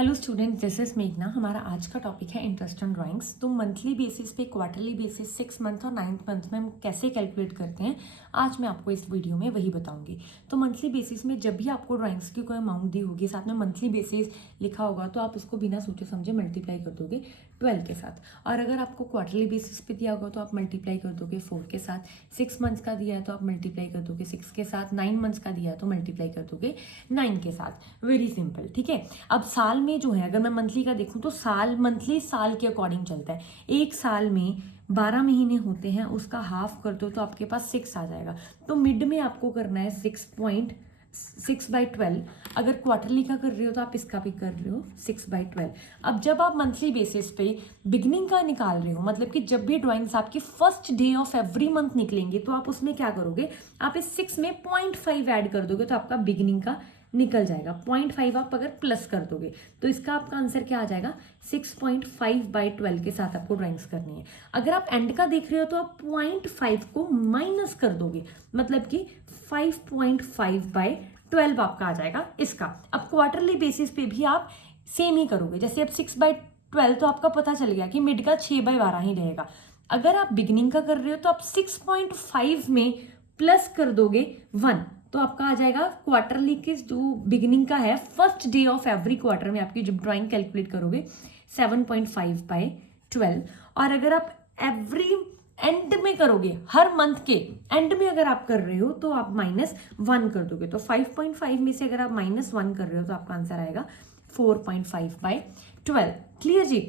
Hello students, this is मेघना। हमारा आज का टॉपिक है इंटरेस्ट ऑन ड्राइंग्स। तो मंथली बेसिस पे, क्वार्टरली बेसिस, 6 मंथ और 9th मंथ में हम कैसे कैलकुलेट करते हैं, आज मैं आपको इस वीडियो में वही बताऊंगी। तो मंथली बेसिस में जब भी आपको ड्राइंग्स की कोई अमाउंट दी होगी, साथ में मंथली बेसिस लिखा होगा, तो आप उसको बिना सोचे समझे मल्टीप्लाई कर दोगे 12 के साथ। और अगर आपको क्वार्टरली बेसिस पे दिया होगा तो आप मल्टीप्लाई कर दोगे 4 के साथ। 6 मंथ्स का दिया है तो आप मल्टीप्लाई कर दोगे 6 के साथ। 9 मंथ्स का दिया है तो मल्टीप्लाई कर दोगे 9 के साथ। वेरी सिंपल, ठीक है। अब साल में जो है, अगर मैं मंथली का देखूं तो साल मंथली साल के अकॉर्डिंग चलता है। एक साल में 12 महीने होते हैं, उसका हाफ कर दो तो आपके पास 6 आ जाएगा। तो मिड में आपको करना है 6/12। अगर क्वार्टरली का कर रहे हो तो आप इसका भी कर रहे हो 6/12। अब जब आप मंथली बेसिस पे बिगनिंग का निकाल रहे हो, मतलब कि जब भी ड्राइंग्स आपकी first day of every month निकलेंगे, तो आप उसमें क्या करोगे, आप इस 6 में 0.5 ऐड कर दोगे तो आपका बिगनिंग का निकल जाएगा। 0.5 आप अगर प्लस कर दोगे तो इसका आपका आंसर क्या आ जाएगा, 6.5/12 के साथ आपको ड्राइंग्स करनी है। अगर आप एंड का देख रहे हो तो आप 0.5 को माइनस कर दोगे, मतलब कि 5.5/12 आपका आ जाएगा इसका। अब क्वार्टरली बेसिस पे भी आप सेम ही करोगे। जैसे अब 6/12 तो आपका पता चल गया कि मिड का 6/12 ही रहेगा। अगर आप बिगनिंग का कर रहे हो तो आप 6.5 में प्लस कर दोगे 1, तो आपका आ जाएगा क्वार्टरली के जो बिगिनिंग का है, first day of every quarter में आपकी जब ड्राइंग कैलकुलेट करोगे 7.5/12। और अगर आप एवरी एंड में करोगे, हर मंथ के एंड में अगर आप कर रहे हो तो आप -1 कर दोगे। तो 5.5 में से अगर आप -1 कर रहे हो तो आपका आंसर आएगा 4.5/12। क्लियर जी।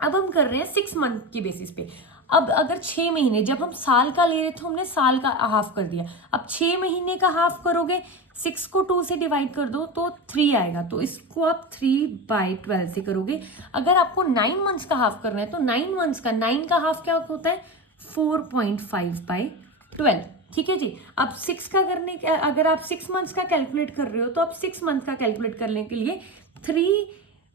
अब हम कर रहे हैं 6 मंथ की बेसिस पे। अब अगर 6 महीने, जब हम साल का ले रहे थे हमने साल का हाफ कर दिया, अब 6 महीने का हाफ करोगे, 6 को 2 से डिवाइड कर दो तो 3 आएगा, तो इसको आप 3/12 से करोगे। अगर आपको 9 मंथ्स का हाफ करना है तो 9 मंथ्स का 9 का हाफ क्या होता है, 4.5/12। ठीक है जी। अब 6 का करने के, अगर आप 6 मंथ्स का कैलकुलेट कर रहे हो तो आप 6 मंथ का कैलकुलेट करने के लिए 3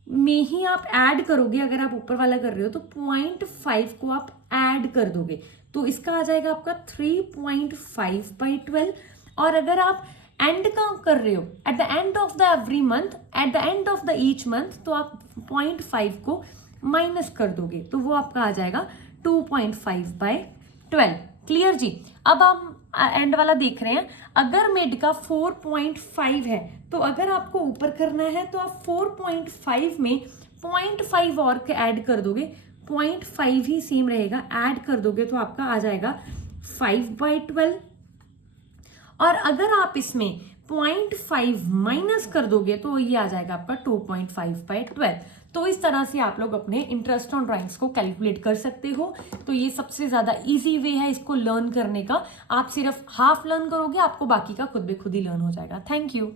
में ही आप ऐड करोगे। अगर आप ऊपर वाला कर रहे हो तो 0.5 को आप ऐड कर दोगे, तो इसका आ जाएगा आपका 3.5/12। और अगर आप एंड का कर रहे हो, at the end of the every month, at the end of the each month, तो आप 0.5 को माइनस कर दोगे, तो वो आपका आ जाएगा 2.5/12। क्लियर जी। अब आप एंड वाला देख रहे हैं। अगर मिड का 4.5 है तो अगर आपको ऊपर करना है तो आप 4.5 में 0.5 और ऐड कर दोगे, 0.5 ही सेम रहेगा, ऐड कर दोगे तो आपका आ जाएगा 5/12। और अगर आप इसमें 0.5 माइनस कर दोगे तो ये आ जाएगा आपका 2.5/12। तो इस तरह से आप लोग अपने इंटरेस्ट ऑन ड्राइंग्स को कैलकुलेट कर सकते हो। तो ये सबसे ज़्यादा इजी वे है इसको लर्न करने का। आप सिर्फ हाफ लर्न करोगे, आपको बाकी का खुद ब खुद ही लर्न हो जाएगा। Thank you.